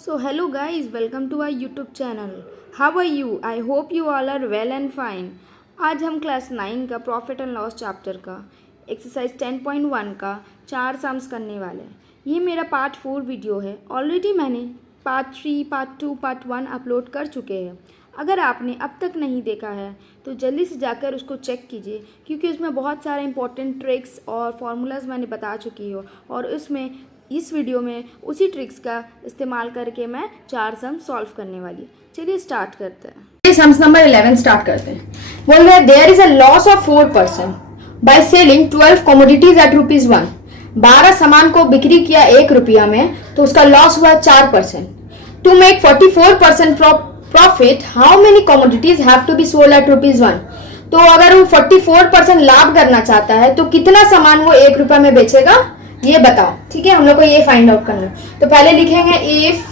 So hello guys, welcome to our YouTube channel. How are you? I hope you all are well and fine. आज हम class 9 का profit and loss chapter का exercise 10.1 का 4 sums करने वाले हैं। ये मेरा पार्ट 4 वीडियो है। ऑलरेडी मैंने पार्ट 3, पार्ट 2, पार्ट 1 अपलोड कर चुके हैं। अगर आपने अब तक नहीं देखा है तो जल्दी से जाकर उसको चेक कीजिए, क्योंकि उसमें बहुत सारे इंपॉर्टेंट ट्रिक्स और फार्मूलाज मैंने बता चुकी हूँ और उसमें इस वीडियो में उसी ट्रिक्स का इस्तेमाल करके मैं 4 सम सॉल्व करने वाली। चलिए स्टार्ट करते हैं। सम्स नंबर 11 स्टार्ट करते हैं। बोल रहे there is a loss of 4% by selling 12 commodities at ₹1। 12 सामान को बिक्री किया 1 रुपया में, तो उसका लॉस हुआ 4%। To make 44% profit how many commodities have to be sold at ₹1। तो अगर वो 44% लाभ करना चाहता है तो कितना सामान वो 1 रुपया में बेचेगा ये बताओ। ठीक है, हम लोग को ये फाइंड आउट करना है। तो पहले लिखेंगे इफ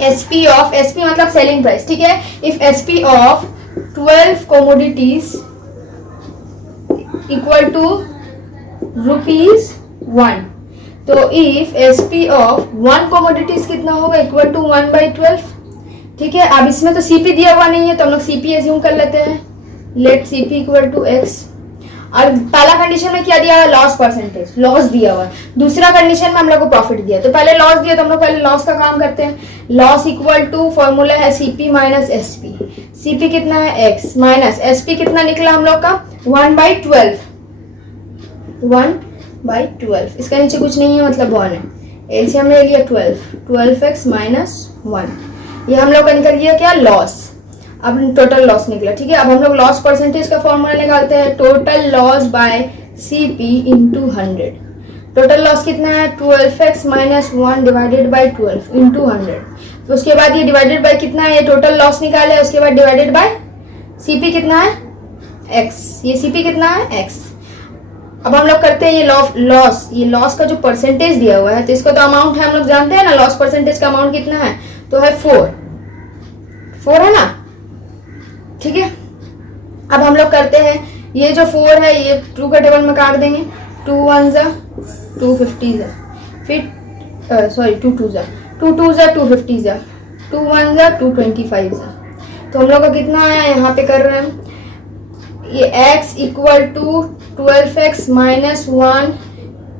SP ऑफ, SP मतलब सेलिंग प्राइस। ठीक है, if SP of 12 commodities equal to ₹1, तो इफ SP ऑफ 1 कमोडिटीज कितना होगा इक्वल टू 1/12। ठीक है, अब इसमें तो CP दिया हुआ नहीं है तो हम लोग CP एज्यूम कर लेते हैं। Let CP equal to X। और पहला कंडीशन में क्या दिया है, लॉस परसेंटेज, लॉस दिया हुआ है। दूसरा कंडीशन में हम लोग को प्रॉफिट दिया, तो पहले लॉस दिया तो हम लोग पहले लॉस का काम करते हैं। लॉस इक्वल टू फॉर्मूला है CP माइनस SP। CP कितना है X माइनस SP कितना निकला हम लोग का 1/12। 1/12 इसका नीचे कुछ नहीं है मतलब 1 है। एलसीएम ले लिया 12x माइनस 1। ये हम लोग का निकल गया क्या, लॉस। अब टोटल लॉस निकला। ठीक है, अब हम लोग लॉस परसेंटेज का फॉर्मूला निकालते हैं, total loss by CP into 100। Total loss कितना है 12x minus 1 divided by 12 into 100। तो उसके बाद ये डिवाइडेड बाय कितना है, ये टोटल लॉस निकाले, उसके बाद डिवाइडेड बाय CP कितना है X। ये CP कितना है X। अब हम लोग करते हैं ये लॉस, ये लॉस का जो परसेंटेज दिया हुआ है तो इसको तो अमाउंट है, हम लोग जानते हैं ना लॉस परसेंटेज का अमाउंट कितना है, तो है 4 है ना। ठीक है, अब हम लोग करते हैं ये जो 4 है ये ट्रू का टेबल में काट देंगे। 2 1 जा 250 जा, फिर सॉरी 2 2 जा 2 2 जा 250 जा, 2 1 जा 225 जा। तो हम लोग का कितना आया, यहाँ पे कर रहे हैं ये x equal to 12x minus 1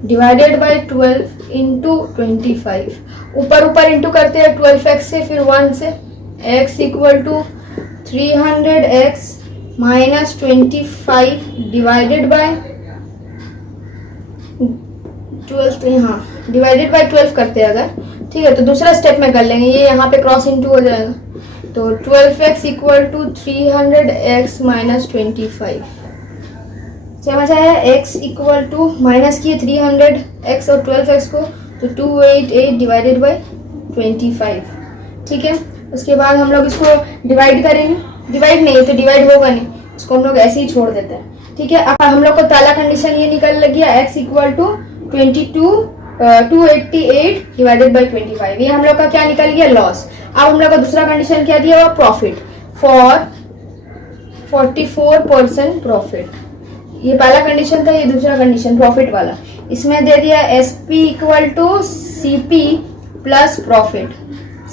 divided by 12 into 25। ऊपर इंटू करते हैं 12x से फिर 1 से। x equal to 300x minus 25 divided by 12। हाँ, डिवाइडेड बाय 12 करते हैं अगर। ठीक है, तो दूसरा स्टेप में कर लेंगे, ये यहाँ पे क्रॉस इंटू हो जाएगा। तो 12x equal to 300x minus 25। समझ आया, x इक्वल टू माइनस किए 300x और 12x को, तो 288 डिवाइडेड बाई 25। ठीक है, उसके बाद हम लोग इसको डिवाइड करेंगे। डिवाइड नहीं तो डिवाइड होगा नहीं, इसको हम लोग ऐसे ही छोड़ देते हैं। ठीक है, अब हम लोग को पहला कंडीशन ये निकल गया x equal to 288 divided by 25। ये हम लोग का क्या निकल गया, लॉस। अब हम लोग का दूसरा कंडीशन क्या दिया हुआ, प्रॉफिट फॉर 44% प्रॉफिट। ये पहला कंडीशन था, ये दूसरा कंडीशन प्रॉफिट वाला। इसमें दे दिया SP equal to CP plus profit.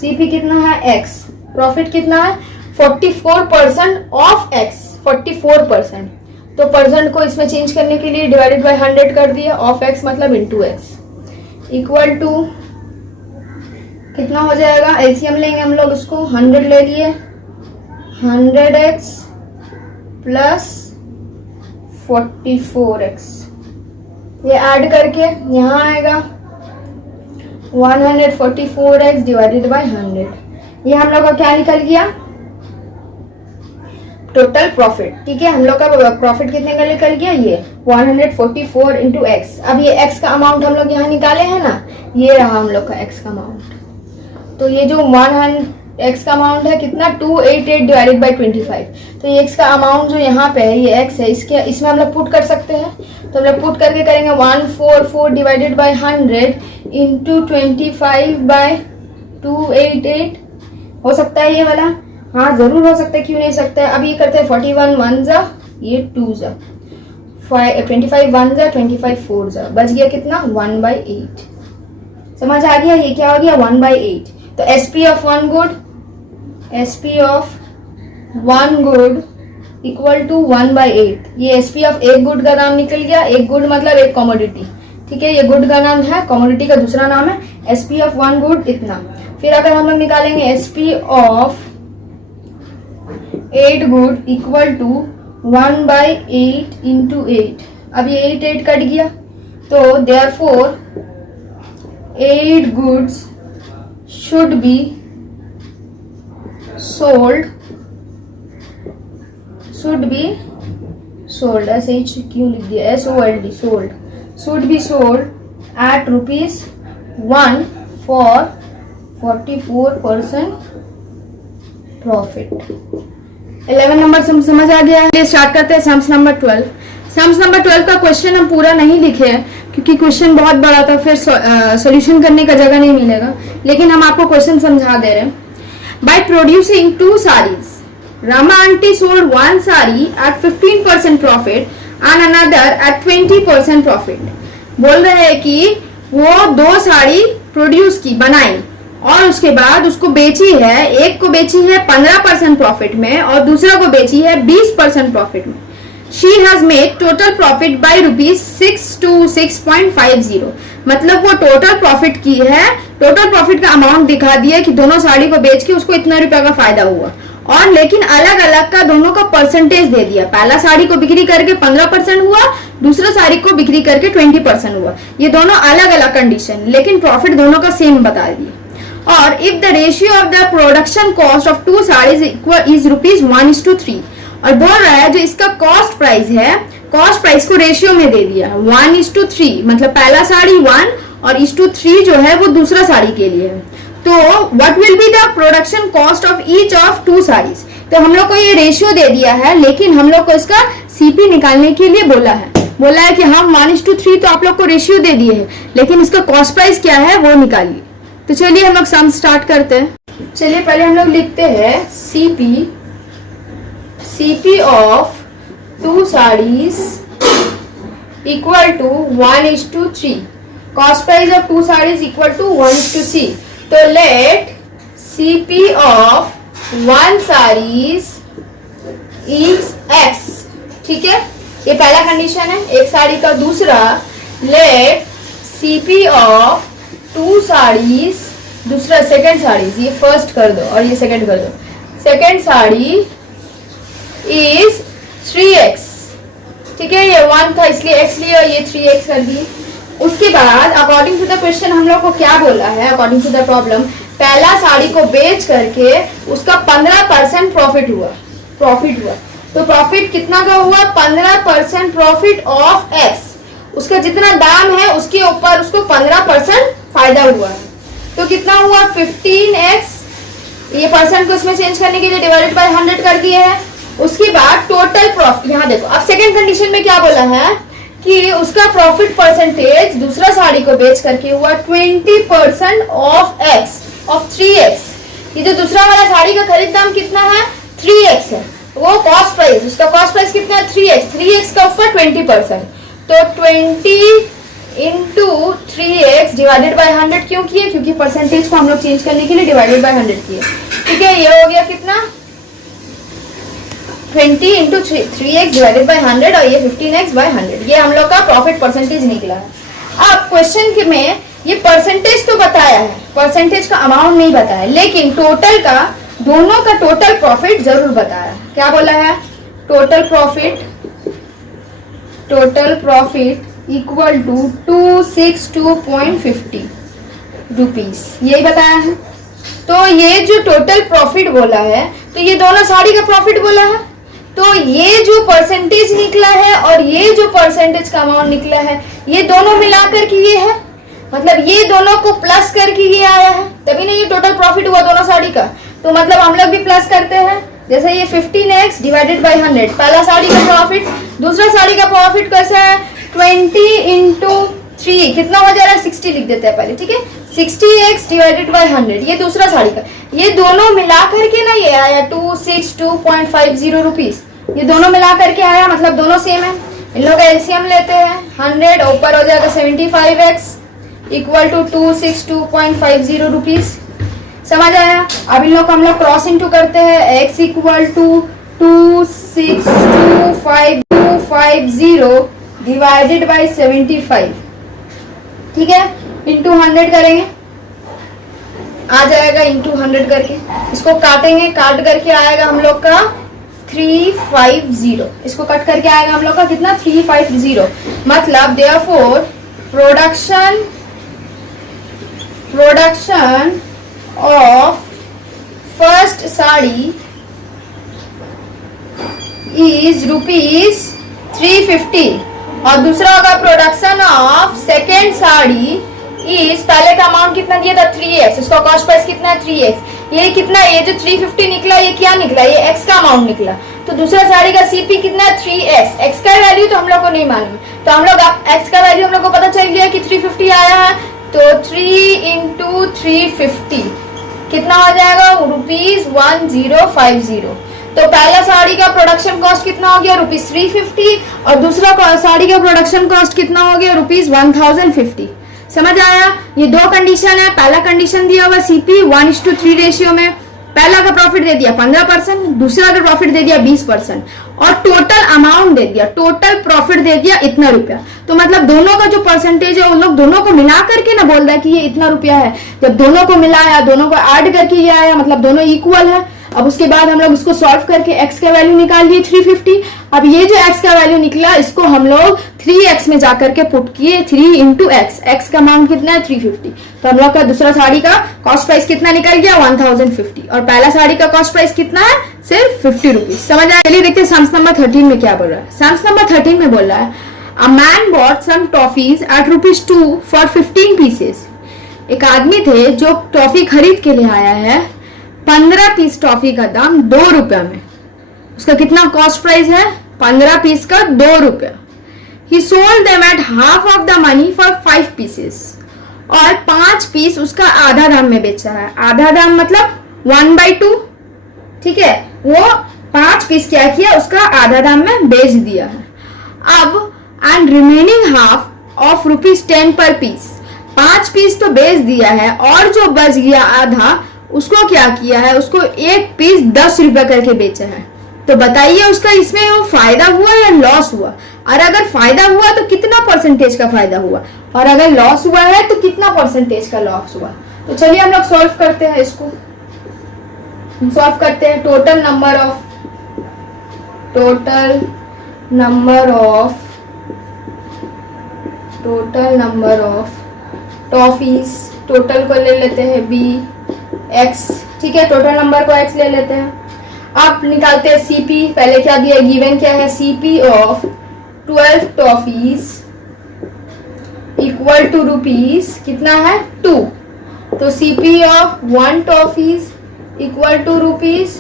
CP कितना है X, प्रॉफिट कितना है 44% ऑफ X, 44%। तो परसेंट को इसमें चेंज करने के लिए डिवाइडेड बाय 100 कर दिया, ऑफ X मतलब इंटू X इक्वल टू कितना हो जाएगा, एलसीएम लेंगे हम लोग उसको, 100 ले लिए, 100x प्लस 44x। ये ऐड करके यहाँ आएगा 144x डिवाइडेड बाई 100। ये हम लोग का क्या निकल गया, टोटल प्रॉफिट। ठीक है, हम लोग का प्रॉफिट कितने का निकल गया, ये 144 इंटू एक्स। अब ये x का अमाउंट हम लोग यहाँ निकाले हैं ना, ये रहा हम लोग का x का अमाउंट। तो ये जो 100x का अमाउंट है कितना 288 डिवाइडेड बाई 25। तो ये x का अमाउंट जो यहाँ पे है ये x है, इसमें हम लोग पुट कर सकते हैं। तो हम लोग पुट करके करेंगे 144 डिवाइडेड बाई 100 इंटू 25 बाई 288। हो सकता है ये वाला, हाँ जरूर हो सकता है, क्यों नहीं सकता है। अब ये करते हैं 41 1 जा, ये 2 जा, 25 1 जा, 25 4 जा, बच गया कितना 1/8। समझ आ गया? ये क्या हो गया 1/8। तो SP of one good equal to 1/8। ये SP ऑफ एक गुड का नाम निकल गया। एक गुड मतलब एक कमोडिटी, ठीक है, ये गुड का नाम है, कमोडिटी का दूसरा नाम है। SP ऑफ वन गुड इतना। फिर अगर हम लोग निकालेंगे SP of 8 good equal to 1/8 into 8। अब ये 8 कट गया, तो therefore 8 goods should be sold ऐसे ही क्यों लिख दिया, SOLD, sold, should be sold at ₹1 for 44% profit. 11 number समझ आ गया है। स्टार्ट करते हैं सम्स नंबर 12। सम्स नंबर 12 का क्वेश्चन हम पूरा नहीं लिखे हैं क्योंकि क्वेश्चन बहुत बड़ा था, फिर सॉल्यूशन करने का जगह नहीं मिलेगा, लेकिन हम आपको क्वेश्चन समझा दे रहे हैं। By producing 2 sarees, Rama aunty sold one saree at 15% profit and another at 20% profit। बोल रहे हैं कि वो 2 साड़ी प्रोड्यूस की, बनाई, और उसके बाद उसको बेची है। एक को बेची है 15% प्रॉफिट में और दूसरा को बेची है 20% प्रॉफिट में। She has made total profit by ₹626.50। मतलब वो टोटल प्रॉफिट की है, टोटल प्रॉफिट का अमाउंट दिखा दिया कि दोनों साड़ी को बेच के उसको इतना रुपया का फायदा हुआ, और लेकिन अलग अलग का दोनों का परसेंटेज दे दिया। पहला साड़ी को बिक्री करके 15% हुआ, दूसरा साड़ी को बिक्री करके 20% हुआ। ये दोनों अलग अलग कंडीशन, लेकिन प्रॉफिट दोनों का सेम बता दिया। और if the ratio of the production cost of 2 sarees is ₹1:3। और बोल रहा है जो इसका कॉस्ट प्राइस है, कॉस्ट प्राइस को रेशियो में दे दिया 1:3, मतलब पहला साड़ी 1 और 1:3 जो है वो दूसरा साड़ी के लिए है। तो what will be the production cost of each of 2 sarees। तो हम लोग को ये रेशियो दे दिया है, लेकिन हम लोग को इसका CP निकालने के लिए बोला है कि हम 1:3 तो आप लोग को रेशियो दे दिए है, लेकिन इसका कॉस्ट प्राइस क्या है वो निकालिए। तो चलिए हम लोग सम स्टार्ट करते हैं। चलिए पहले हम लोग लिखते हैं CP of 2 sarees equal to 1:3। Cost price of 2 sarees equal to 1:3। तो let CP of 1 sarees is X। ठीक है, ये पहला कंडीशन है एक साड़ी का। दूसरा let CP of 2 sarees, दूसरा सेकंड साड़ीज, ये फर्स्ट कर दो और ये सेकंड कर दो। Second sari is 3x। ठीक है, ये 1 था इसलिए x लिया और ये 3x कर दिए। उसके बाद अकॉर्डिंग टू द क्वेश्चन हम लोग को क्या बोला है, अकॉर्डिंग टू द प्रॉब्लम, पहला साड़ी को बेच करके उसका 15% प्रॉफिट हुआ। तो प्रॉफिट कितना का हुआ, 15% प्रॉफिट ऑफ x। उसका जितना दाम है उसके ऊपर उसको 15% फायदा हुआ है। तो कितना हुआ 15x। ये परसेंट को इसमें चेंज करने के लिए डिवाइडेड बाय 100 कर दिए हैं। उसके बाद टोटल प्रॉफिट, यहाँ देखो अब सेकंड कंडीशन में क्या बोला है कि उसका प्रॉफिट परसेंटेज दूसरा साड़ी को बेच करके हुआ 20% ऑफ x ऑफ 3x। ये जो दूसरा वाला साड़ी का खरीद दाम कितना है 3x है, वो कॉस्ट प्राइस, उसका कॉस्ट प्राइस कितना है 3x का ऊपर 20%। तो 20 इंटू 3x डिवाइडेड बाय 100 क्यों किए, क्योंकि परसेंटेज को हम लोग चेंज करने के लिए डिवाइडेड बाय 100 किए। ठीक है, ये हो गया कितना 20 इंटू 3x डिवाइडेड बाय 100 और ये 15x बाय 100। ये हम लोग का प्रॉफिट परसेंटेज निकला है। अब क्वेश्चन में ये परसेंटेज तो बताया है, परसेंटेज का अमाउंट नहीं बताया, लेकिन टोटल का, दोनों का टोटल प्रॉफिट जरूर बताया। क्या बोला है, total profit equal to 262.50 rupees, यही बताया है। तो ये जो टोटल प्रॉफिट बोला है, तो ये दोनों साड़ी का प्रॉफिट बोला है। तो ये जो परसेंटेज निकला है और ये जो परसेंटेज का अमाउंट निकला है, ये दोनों मिलाकर के ये है, मतलब ये दोनों को प्लस करके ये आया है, तभी ना ये टोटल प्रॉफिट हुआ दोनों साड़ी का। तो मतलब हम लोग भी प्लस करते हैं, जैसे ये 15x डिवाइडेड बाय 100, पहला साड़ी का प्रॉफिट, दूसरा साड़ी का प्रॉफिट कैसा है 20 इंटू 3 कितना हो जा रहा है 60 लिख देते हैं पहले। ठीक है, 60x डिवाइडेड बाय 100, ये दूसरा साड़ी का, ये दोनों मिला करके ना ये आया 262.50 रुपीज। ये दोनों मिला करके आया, मतलब दोनों सेम है। इन लोग एलसीएम लेते हैं 100, ऊपर हो जाएगा 75x इक्वल टू 262.50 रुपीज। समझ आया? अब इन लोग को हम लोग क्रॉस इंटू करते हैं। x equal to 262.50 divided by 75, ठीक है, इंटू 100 करेंगे, आ जाएगा इंटू 100 करके। इसको काटेंगे, काट करके आएगा हम लोग का 350। इसको कट करके आएगा हम लोग का कितना? 350। मतलब therefore production of first sari is rupees 350 और दूसरा होगा production of second sari is, पहले का अमाउंट कितना दिया था? 3x। उसका कॉस्ट प्राइस कितना है? 3x। ये कितना? ये जो 350 निकला ये क्या निकला? ये x का अमाउंट निकला। तो दूसरा साड़ी का CP कितना है? 3x। x का वैल्यू तो हम लोग को नहीं मालूम, तो हम लोग x का वैल्यू हम लोग को पता चल गया कि 350 आया है, तो 3 इंटू 350 कितना हो जाएगा? रुपीज 1050। तो पहला साड़ी का प्रोडक्शन कॉस्ट कितना हो गया? रुपीज 350 और दूसरा साड़ी का प्रोडक्शन कॉस्ट कितना हो गया? रुपीज 1050। समझ आया? ये दो कंडीशन है। पहला कंडीशन दिया हुआ CP 1:3 रेशियो में, पहला का प्रॉफिट दे दिया 15%, दूसरा का प्रॉफिट दे दिया 20% और टोटल अमाउंट दे दिया, टोटल प्रॉफिट दे दिया इतना रुपया। तो मतलब दोनों का जो परसेंटेज है उन लोग दोनों को मिला करके ना बोल रहा है कि ये इतना रुपया है। जब दोनों को मिलाया, दोनों को ऐड करके ये आया, मतलब दोनों इक्वल है। अब उसके बाद हम लोग उसको सॉल्व करके x का वैल्यू निकाल लिए 350। अब ये जो x का वैल्यू निकला इसको हम लोग 3x में जाकर के पुट किए, 3 इंटू x। x का अमाउंट कितना है? 350। तो हम लोग का दूसरा साड़ी का कॉस्ट प्राइस कितना निकल गया? 1050 और पहला साड़ी का कॉस्ट प्राइस कितना है? सिर्फ 50 रुपीज। समझ आया? चलिए देखते हैं सम्स नंबर 13 में क्या बोल रहा है। सम्स नंबर 13 में बोल रहा है a man bought some toffees at ₹2 for 15 pieces. एक आदमी थे जो टॉफी खरीद के ले आया है, 15 पीस टॉफी का दाम 2 रुपया में। उसका कितना कॉस्ट प्राइस है? 15 पीस का 2 रुपया। ही sold them at half of the money for 5 pieces और 5 पीस उसका आधा दाम में बेचा है। आधा दाम मतलब 1/2, ठीक है। वो 5 पीस क्या किया? उसका आधा दाम में बेच दिया है। अब एंड रिमेनिंग हाफ ऑफ ₹10 पर पीस, 5 पीस तो बेच दिया है और जो बच गया आधा उसको क्या किया है? उसको एक पीस 10 रुपया करके बेचा है। तो बताइए उसका इसमें वो फायदा हुआ या लॉस हुआ? और अगर फायदा हुआ तो कितना परसेंटेज का फायदा हुआ, और अगर लॉस हुआ है तो कितना परसेंटेज का लॉस हुआ? तो चलिए हम लोग सॉल्व करते हैं इसको। सॉल्व करते हैं total number of toffees. Total को ले लेते हैं x, ठीक है। टोटल नंबर को x ले लेते हैं। अब निकालते हैं CP। पहले क्या दिया? गिवन क्या है? CP of 12 toffees equal to rupees कितना है? 2। तो CP of 1 toffees equal to rupees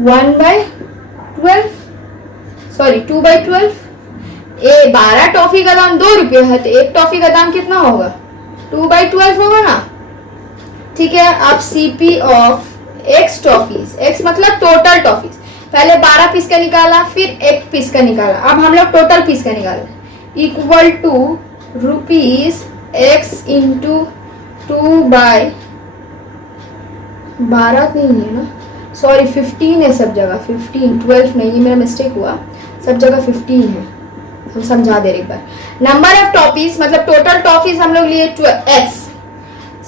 1/12, sorry 2/12। 12 toffee का दाम 2 रुपये है, तो एक टॉफी का दाम कितना होगा? 2/12 होगा ना, ठीक है। अब CP of x toffees, x मतलब टोटल टॉफीज, पहले 12 पीस का निकाला फिर 1 पीस का निकाला, अब हम लोग टोटल पीस का निकाल equal to rupees x into 2/12 नहीं है ना, सॉरी 15 है सब जगह, 15 12 नहीं, ये मेरा मिस्टेक हुआ, सब जगह 15 है। हम समझा दे रहे एक बार। नंबर ऑफ टॉफीज मतलब टोटल टॉफीज हम लोग लिए x।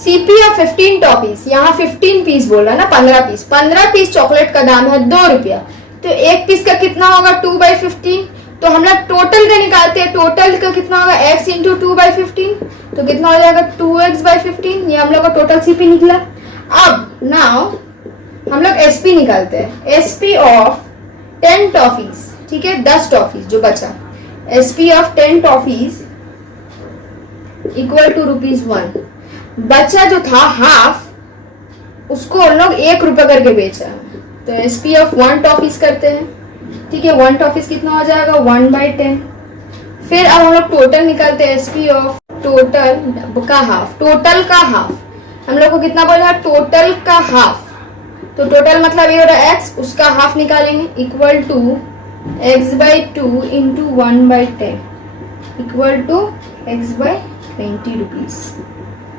CP ऑफ 15 टॉफीज, यहाँ 15 पीस बोल रहा है ना, 15 पीस चॉकलेट का दाम है 2 रुपया, तो एक पीस का कितना होगा? 2/15। तो हम लोग टोटल का निकालते हैं, टोटल का कितना होगा? x इंटू 2/15, तो कितना हो जाएगा? 2x/15। ये हम लोग का टोटल CP निकला। अब नाउ हम लोग SP निकालते हैं। SP ऑफ 10 टॉफीज, ठीक है, 10 टॉफीज जो बचा, SP of 10 toffees equal to ₹1। बचा जो था हाफ, उसको हम लोग 1 रुपया करके बेचा, तो SP ऑफ 1 टॉफीज करते हैं, ठीक है। 1 टॉफीज कितना हो जाएगा? 1/10। फिर अब हम लोग टोटल निकालते हैं, SP ऑफ टोटल का हाफ, टोटल का हाफ हम लोग को कितना बोला है? टोटल का हाफ, तो टोटल मतलब ये हो रहा है x, उसका हाफ निकालेंगे equal to x/2 into 1/10 equal to x/20 rupees.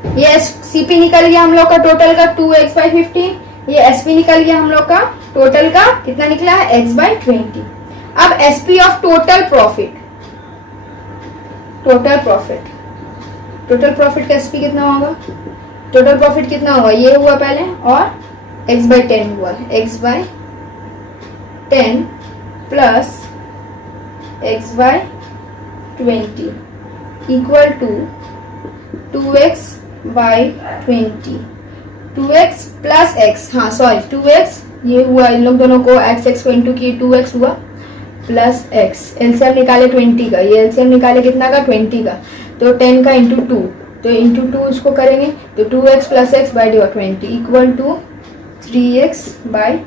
ये सीपी निकल गया हम लोग का टोटल का 2x बाई 15, ये एसपी निकल गया हम लोग का टोटल का कितना निकला है x बाई 20। अब SP of total profit, total profit का एसपी कितना होगा, टोटल प्रॉफिट कितना होगा, ये हुआ पहले और x बाई 10 हुआ, x by 10 plus x by 20 equal to 2x by 20, 2x plus x, हाँ सॉरी 2x ये हुआ, इन लोग दोनों को x को इंटू किए 2x हुआ प्लस x, एलसीएम निकाले 20 का, ये एलसीएम निकाले कितना का 20 का, तो 10 का इंटू 2, तो इंटू 2 इसको करेंगे तो 2x plus x by 20 equal to 3x by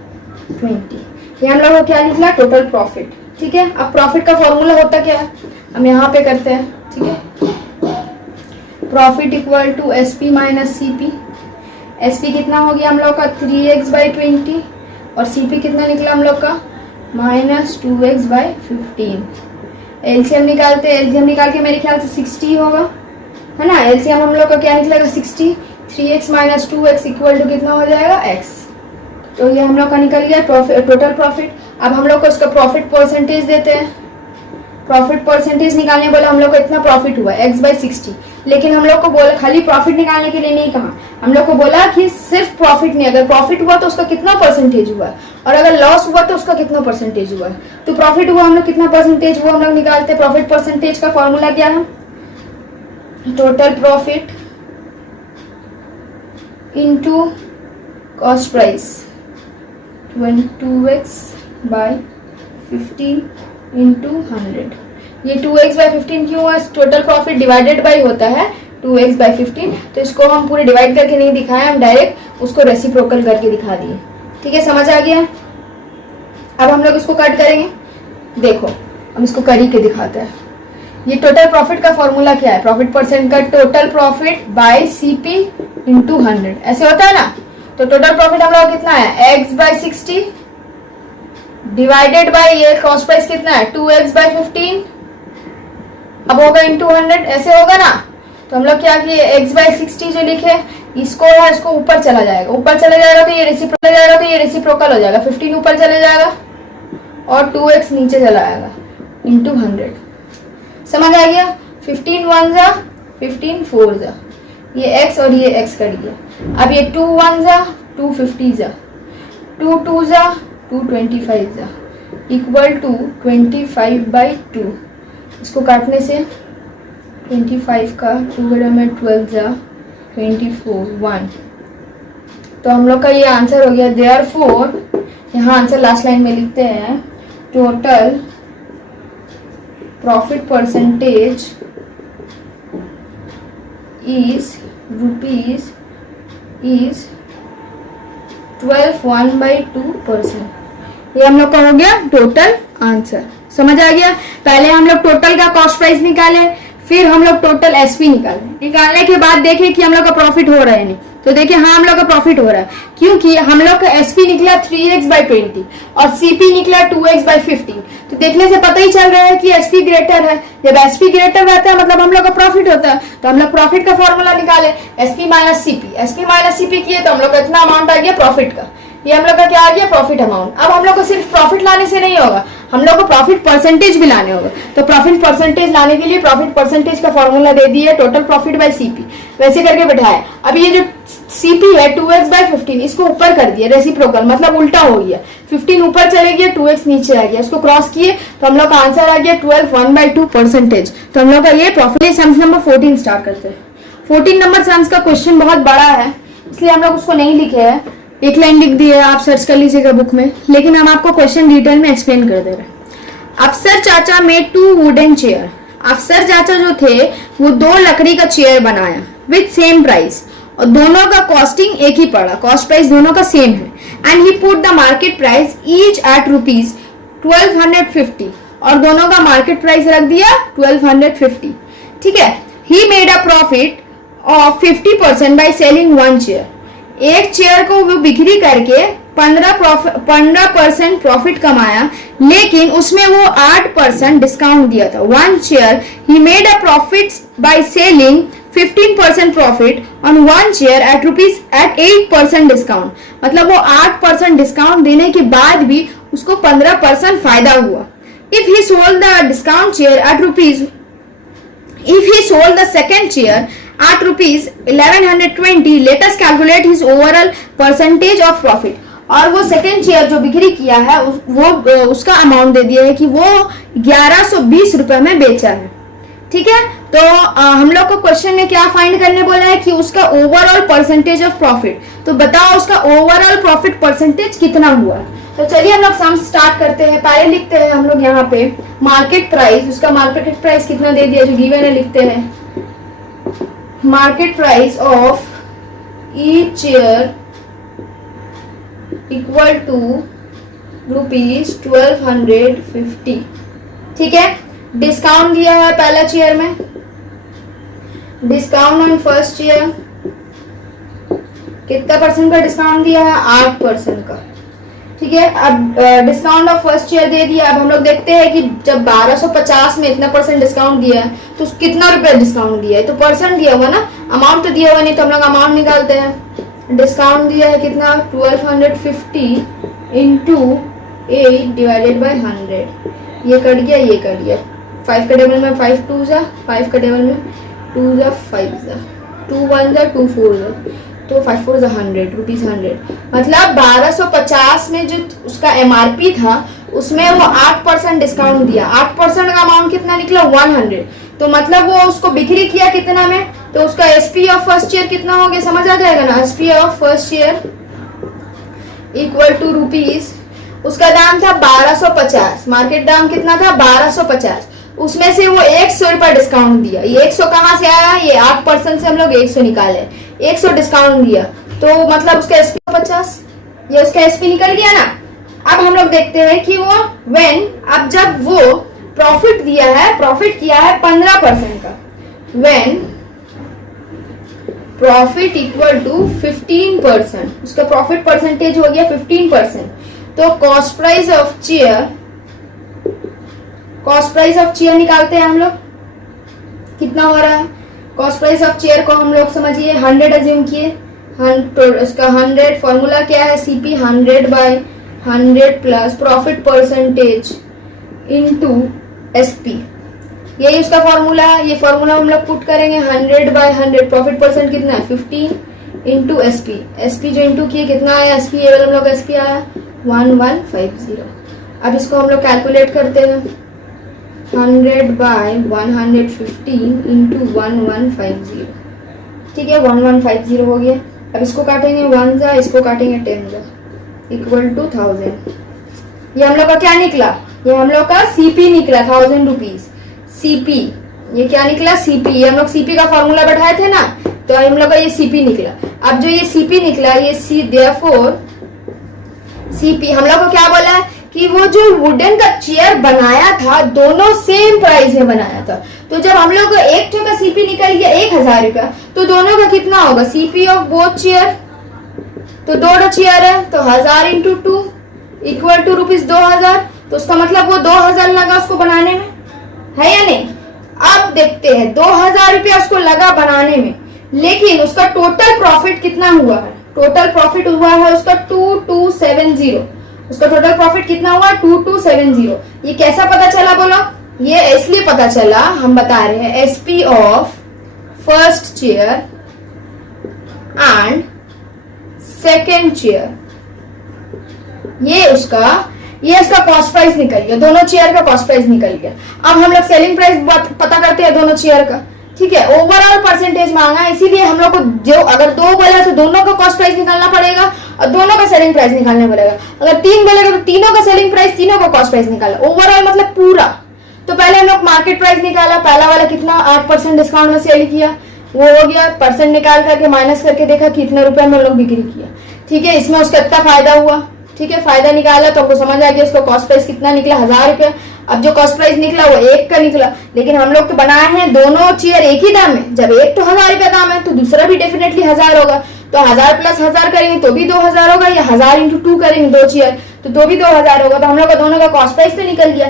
20। ये हम लोग को क्या निकला टोटल प्रॉफिट। ठीक है, अब प्रॉफिट का फॉर्मूला होता क्या है हम यहाँ पे करते हैं। ठीक है, profit equal to S P minus C P. S P कितना हो गया हम लोग का 3x बाई 20 और सी पी कितना निकला हम लोग का माइनस 2x बाई 15। एलसीएम निकालते हैं, एलसीएम निकाल के मेरे ख्याल से 60 होगा, है ना। एलसीएम हम लोग का क्या निकलेगा 60, 3x minus 2x equal to कितना हो जाएगा x। तो ये हम लोग का निकल गया टोटल प्रॉफिट। अब हम लोग को इसका प्रॉफिट परसेंटेज देते हैं। प्रॉफिट परसेंटेज निकालने बोला हम लोग को इतना प्रॉफिट हुआ x बाई 60, लेकिन हम लोग को बोला खाली प्रॉफिट निकालने के लिए नहीं कहा, हम लोग को बोला कि सिर्फ प्रॉफिट नहीं, अगर प्रॉफिट हुआ तो उसका कितना परसेंटेज हुआ और अगर लॉस हुआ तो उसका कितना परसेंटेज हुआ। तो प्रॉफिट हुआ हम लोग कितना परसेंटेज हुआ हम लोग निकालते हैं। प्रॉफिट परसेंटेज का फॉर्मूला क्या है, total profit into cost price 2x by 15 into 100। ये 2x बाई 15 क्यों है, टोटल प्रॉफिट डिवाइडेड बाई होता है 2x बाई 15, तो इसको हम पूरे डिवाइड करके नहीं दिखाए, हम डायरेक्ट उसको रेसिप्रोकल करके दिखा दिए। ठीक है, समझ आ गया। अब हम लोग इसको कट करेंगे, देखो हम इसको कर ही के दिखाते हैं। ये टोटल प्रॉफिट का फॉर्मूला क्या है, प्रॉफिट परसेंट का total profit by CP into 100, ऐसे होता है ना। तो टोटल प्रॉफिट हम लोग कितना है x बाई 60 डिवाइडेड बाई ये कॉस्ट प्राइस कितना है 2x बाई 15, अब होगा इंटू 100, ऐसे होगा ना। तो हम लोग क्या किए x बाई 60 जो लिखे इसको है, इसको ऊपर चला जाएगा, ऊपर चले जाएगा तो ये रेसिप्रोकल हो जाएगा, 15 ऊपर चले जाएगा और 2x नीचे चला आएगा इंटू 100। समझ आ गया। 15 1 जा 15 4 जा, ये x और ये x कट गया। अब ये 2 1 जा 250 जा, 2 2 जा 225 जा इक्वल टू 25 बाई 2। इसको काटने से 25 का 2 में 12 जा 24 1। तो हम लोग का ये आंसर हो गया। देयरफॉर यहाँ आंसर लास्ट लाइन में लिखते हैं total profit percentage is rupees is 12.1/2%। ये हम लोग का हो गया टोटल आंसर। समझ आ गया। पहले हम लोग टोटल का कॉस्ट प्राइस निकाले, फिर हम लोग टोटल एसपी निकालने के बाद देखे कि हम लोग का प्रॉफिट हो रहा है नहीं, तो देखिए हाँ हम लोग का प्रॉफिट हो रहा है, क्योंकि हम लोग का एसपी निकला 3x बाई 20 और सीपी निकला 2x बाई 15। तो देखने से पता ही चल रहा है कि एसपी ग्रेटर है। जब एसपी ग्रेटर रहता है मतलब हम लोग का प्रॉफिट होता है, तो हम लोग प्रॉफिट का फॉर्मूला निकाले SP minus CP. SP minus CP किए तो हम लोग का इतना अमाउंट आ गया प्रॉफिट का। ये हम लोग का क्या आ गया प्रॉफिट अमाउंट। अब हम लोग को सिर्फ प्रॉफिट लाने से नहीं होगा, हम लोग को प्रॉफिट परसेंटेज भी लाने होगा। तो प्रॉफिट परसेंटेज लाने के लिए प्रॉफिट परसेंटेज का फॉर्मूला दे दिया टोटल प्रॉफिट बाय सीपी, वैसे करके बैठाया। अब ये जो सीपी है 2x बाय 15 इसको ऊपर कर दिया रेसिप्रोकल, मतलब उल्टा हो गया। 15 ऊपर चले गया 2x नीचे आ गया, इसको क्रॉस किए तो हम लोग का आंसर आ गया 12.1/2%। तो हम लोग का ये प्रॉफिट। सम्स नंबर 14 स्टार्ट करते हैं। 14 नंबर सम्स का क्वेश्चन बहुत बड़ा है इसलिए हम लोग उसको नहीं लिखे हैं, एक लाइन लिख दी है, आप सर्च कर लीजिएगा बुक में, लेकिन हम आपको क्वेश्चन डिटेल में एक्सप्लेन कर दे रहे हैं। अफसर चाचा मेड 2 वुडन चेयर। अफसर चाचा जो थे वो 2 लकड़ी का चेयर बनाया विथ सेम प्राइस, और दोनों का कॉस्टिंग एक ही पड़ा, कॉस्ट प्राइस दोनों का सेम है। And he put the market price each eight rupees 1250, और दोनों का मार्केट प्राइस रख दिया 1250। ठीक है। ही made a profit of 50% by selling 1 chair. एक चेयर को वो बिक्री करके 15% प्रॉफिट कमाया, लेकिन उसमें वो 8% डिस्काउंट दिया था। 1 चेयर ही made a profit by selling 15% profit on one chair at rupees at 8% discount. मतलब वो 8% डिस्काउंट देने के बाद भी उसको 15% फायदा हुआ। If he sold the discount chair at rupees If he sold the second chair at rupees 1120, let us calculate his overall percentage of profit. और वो सेकेंड चेयर जो बिक्री किया है उसका अमाउंट दे दिया है कि वो 1120 रुपए में बेचा है। ठीक है, तो हम लोग को क्वेश्चन में क्या फाइंड करने बोला है कि उसका ओवरऑल परसेंटेज ऑफ प्रॉफिट। तो बताओ उसका ओवरऑल प्रॉफिट परसेंटेज कितना हुआ। तो चलिए हम लोग सम स्टार्ट करते हैं। पहले लिखते हैं हम लोग यहाँ पे मार्केट प्राइस, उसका मार्केट प्राइस कितना दे दिया जो गिवन है, लिखते हैं market price of each chair equal to ₹1250। ठीक है, डिस्काउंट दिया है पहला चेयर में, डिस्काउंट ऑन फर्स्ट चेयर कितना परसेंट का डिस्काउंट दिया है, 8% का। ठीक है, अब डिस्काउंट ऑफ फर्स्ट चेयर दे दिया। अब हम लोग देखते हैं कि जब 1250 में इतना परसेंट डिस्काउंट दिया है तो कितना रुपया डिस्काउंट दिया है, तो परसेंट दिया हुआ ना, अमाउंट तो दिया हुआ नहीं, तो हम लोग अमाउंट निकालते हैं। डिस्काउंट दिया है कितना, 1250 इंटू 8 डिवाइडेड बाई 100। ये कट गया, ये कट गया, 5 के टेबल में 5 2 जा, 5 के टेबल में 2 जा, 5 जा, 2 1 जा, 2 4 जा, तो 5 4 जा 100 रुपीज 100। मतलब 1250 में जो उसका एमआरपी था उसमें वो 8% डिस्काउंट दिया। 8% का अमाउंट कितना निकला, 100। तो मतलब वो उसको बिक्री किया कितना में, तो उसका एसपी ऑफ फर्स्ट चेयर कितना हो गया, समझ आ जाएगा ना। SP of first chair equal to rupees, उसका दाम था 1250, मार्केट दाम कितना था 1250, उसमें से वो 100 रुपया डिस्काउंट दिया। ये 100 कहाँ से आया, ये 8% से हम लोग 100 निकाले, 100 डिस्काउंट दिया, तो मतलब उसका एसपी 50, ये उसका एसपी निकल गया ना। अब हम लोग देखते हैं कि वो अब जब वो प्रॉफिट दिया है, प्रॉफिट किया है 15% का, व्हेन प्रॉफिट इक्वल टू 15%, उसका प्रॉफिट परसेंटेज हो गया 15%। तो cost price of chair, cost price of chair निकालते हैं हम लोग, कितना हो रहा है। कॉस्ट प्राइस ऑफ चेयर को हम लोग समझिए 100 अज्यूम किए, उसका 100 फॉर्मूला क्या है, CP 100 by 100 plus profit percentage into SP, यही उसका फॉर्मूला है। ये फॉर्मूला हम लोग पुट करेंगे 100 बाय 100, प्रॉफिट परसेंट कितना है 15 इंटू एसपी, एसपी जो इंटू किए कितना आया, एसपी ये हम लोग एसपी आया 1150। अब इसको हम लोग कैलकुलेट करते हैं, 100 बाय 115 इंटू 1150। ठीक है, 1150 हो गया। अब इसको काटेंगे 1 जा, इसको काटेंगे 10 जा, इक्वल टू 1000। ये हम लोग का क्या निकला, ये हम लोग का सीपी निकला 1000 रुपीज। सीपी ये क्या निकला, सीपी, ये हम लोग सीपी का फॉर्मूला बैठाए थे ना, तो हम लोग का ये सीपी निकला। अब जो ये सीपी निकला, ये सी देयरफॉर सीपी हम लोग को क्या बोला है कि वो जो वुडन का चेयर बनाया था दोनों सेम प्राइस में बनाया था। तो जब हम लोग एक का सीपी निकल गया 1000 रुपया, तो दोनों का कितना होगा, सीपी ऑफ बोथ चेयर, तो 2 चेयर है तो 1000 इंटू 2 इक्वल टू रुपीज 2000। तो उसका मतलब वो 2000 लगा उसको बनाने में, है या नहीं। अब देखते हैं 2000 रुपया उसको लगा बनाने में, लेकिन उसका टोटल प्रॉफिट कितना हुआ है, टोटल प्रॉफिट हुआ है उसका 2270। उसका टोटल प्रॉफिट कितना हुआ, 2270। ये कैसा पता चला बोलो, ये इसलिए पता चला, हम बता रहे हैं SP of first chair and second chair, ये उसका कॉस्ट प्राइस निकल गया, दोनों चेयर का कॉस्ट प्राइस निकल गया। अब हम लोग सेलिंग प्राइस पता करते हैं दोनों चेयर का। ठीक है, ओवरऑल परसेंटेज मांगा है, इसीलिए हम लोग को जो अगर 2 बोला तो दोनों का कॉस्ट प्राइस निकालना पड़ेगा और दोनों का सेलिंग प्राइस निकालना पड़ेगा। अगर 3 बोलेगा तो तीनों का सेलिंग प्राइस, तीनों का कॉस्ट प्राइस निकाला, ओवरऑल मतलब पूरा। तो पहले हम लोग मार्केट प्राइस निकाला, पहला वाला कितना 8% डिस्काउंट में सेल किया, वो हो गया, परसेंट निकाल करके माइनस करके देखा कितने रुपए में हम लोग बिक्री किया। ठीक है, इसमें उसका इतना फायदा हुआ। ठीक है, फायदा निकाला तो आपको समझ आ गया उसका कॉस्ट प्राइस कितना निकला, 1000 रुपया। अब जो कॉस्ट प्राइस निकला वो 1 का निकला, लेकिन हम लोग तो बनाए हैं दोनों चेयर एक ही दाम में। जब एक तो 1000 रुपया दाम है तो दूसरा भी डेफिनेटली 1000 होगा, तो 1000 प्लस 1000 करेंगे तो भी 2000 होगा, या 1000 इंटू 2 करेंगे 2 चेयर तो दो भी 2000 होगा, तो हम लोग का दोनों का कॉस्ट प्राइस तो निकल गया।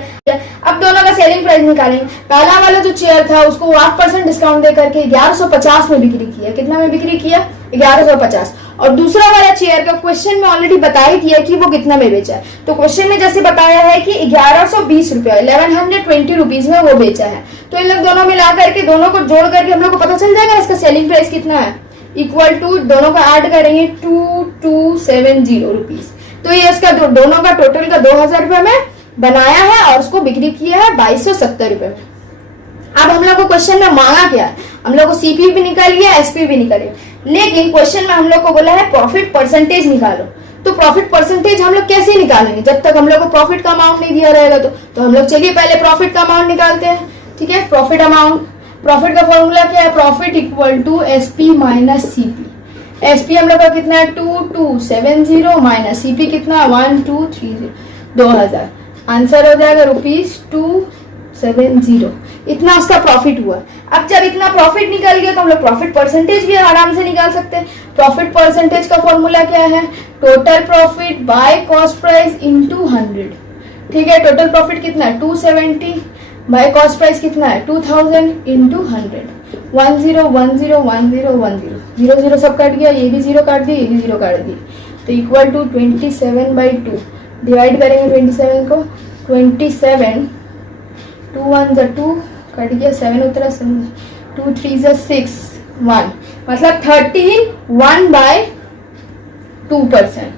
अब दोनों का सेलिंग प्राइस निकालेंगे। पहला वाला जो चेयर था उसको 8% डिस्काउंट दे करके 1150 में बिक्री किया। कितना में बिक्री किया? 1150। और दूसरा वाला चेयर का क्वेश्चन में ऑलरेडी बता ही दिया कि वो कितना में बेचा है। तो क्वेश्चन में जैसे बताया है कि 1120 रुपया 1120 रुपीज में वो बेचा है। तो इन लोग दोनों मिला करके दोनों को जोड़ करके हम लोग को पता चल जाएगा इसका सेलिंग प्राइस कितना है। इक्वल टू दोनों का ऐड करेंगे 2270 रुपीज। तो ये इसका दोनों का टोटल का 2000 रुपये में बनाया है और उसको बिक्री किया है 2270 रुपये में। अब हम लोग को क्वेश्चन में मांगा क्या है? हम लोग को सीपी भी निकाल लिया, एसपी भी निकाल लिया, लेकिन क्वेश्चन में हम लोग को बोला है प्रॉफिट परसेंटेज निकालो। तो प्रॉफिट परसेंटेज हम लोग कैसे निकालेंगे जब तक हम लोग को प्रॉफिट का अमाउंट नहीं दिया रहेगा? तो हम लोग चलिए पहले प्रॉफिट का अमाउंट निकालते हैं। ठीक है, प्रॉफिट अमाउंट, प्रॉफिट का फॉर्मूला क्या है? Profit equal to SP minus CP. SP हम लोग का कितना है? 2270 माइनस सीपी कितना? 1230, 2000। आंसर हो जाएगा ₹270। इतना उसका प्रॉफिट हुआ। अब जब इतना प्रॉफिट निकल गया तो हम लोग प्रॉफिट परसेंटेज भी आराम से निकाल सकते हैं। प्रॉफिट परसेंटेज का फॉर्मूला क्या है? Total profit by cost price into 100। ठीक है, टोटल प्रॉफिट कितना है? 270 बाय कॉस्ट प्राइस कितना है? 2000 इंटू 100। 10 10 10 10 0 0 सब काट गया, ये भी 0 काट दिया, ये भी 0 काट दिया। तो इक्वल टू 27/2 डिवाइड करेंगे 27 को। 27 2 1 2 कट गया, 7 उतरा, 7 2 3 6 1, मतलब 13/1/2%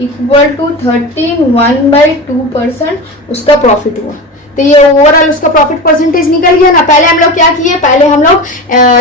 इक्वल टू 13/1/2% उसका प्रॉफिट हुआ। तो ये ओवरऑल उसका प्रॉफिट परसेंटेज निकल गया ना। पहले हम लोग क्या किए? पहले हम लोग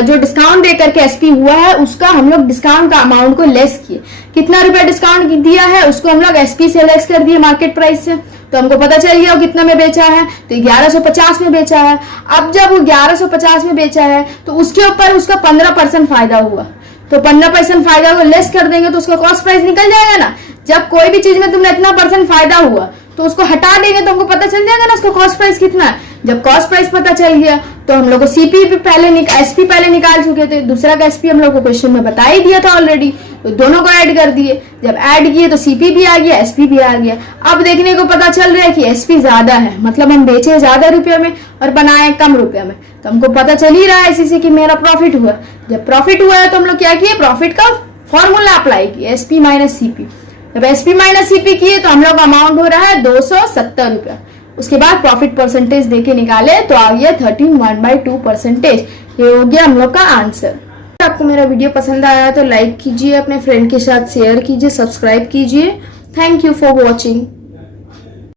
जो डिस्काउंट दे करके एसपी हुआ है उसका हम लोग डिस्काउंट का अमाउंट को लेस किए। कितना रुपया डिस्काउंट दिया है उसको हम लोग एसपी से लेस कर दिए मार्केट प्राइस से। तो हमको पता चल गया वो कितना में बेचा है, तो 1150 में बेचा है। अब जब वो 1150 में बेचा है तो उसके ऊपर उसका 15% फायदा हुआ। तो 15% फायदा को लेस कर देंगे तो उसका कॉस्ट प्राइस निकल जाएगा ना। जब कोई भी चीज में तुमने इतना % फायदा हुआ तो उसको हटा देंगे तो हमको पता चल जाएगा ना उसका कॉस्ट प्राइस कितना है। जब कॉस्ट प्राइस पता चल गया तो हम लोग को सीपी भी पहले एसपी पहले निकाल चुके थे, दूसरा का एसपी हम लोग को क्वेश्चन में बता ही दिया था ऑलरेडी। तो दोनों को ऐड कर दिए, जब ऐड किए तो सीपी भी आ गया, एसपी भी आ गया। अब देखने को पता चल रहा है कि एसपी ज्यादा है, मतलब हम बेचे ज्यादा रुपये में और बनाए कम रुपये में। तो हमको पता चल ही रहा है इसी से कि मेरा प्रॉफिट हुआ। जब प्रॉफिट हुआ है तो हम लोग क्या किए? प्रॉफिट का फॉर्मूला अप्लाई किए, एसपी माइनस सीपी। जब एसपी माइनस सीपी किए तो हम लोग का अमाउंट हो रहा है 270 रुपया। उसके बाद प्रॉफिट परसेंटेज देके निकाले तो आ गया 13/1/2%। ये हो गया हम लोग का आंसर। आपको मेरा वीडियो पसंद आया तो लाइक कीजिए, अपने फ्रेंड के साथ शेयर कीजिए, सब्सक्राइब कीजिए। Thank you for watching.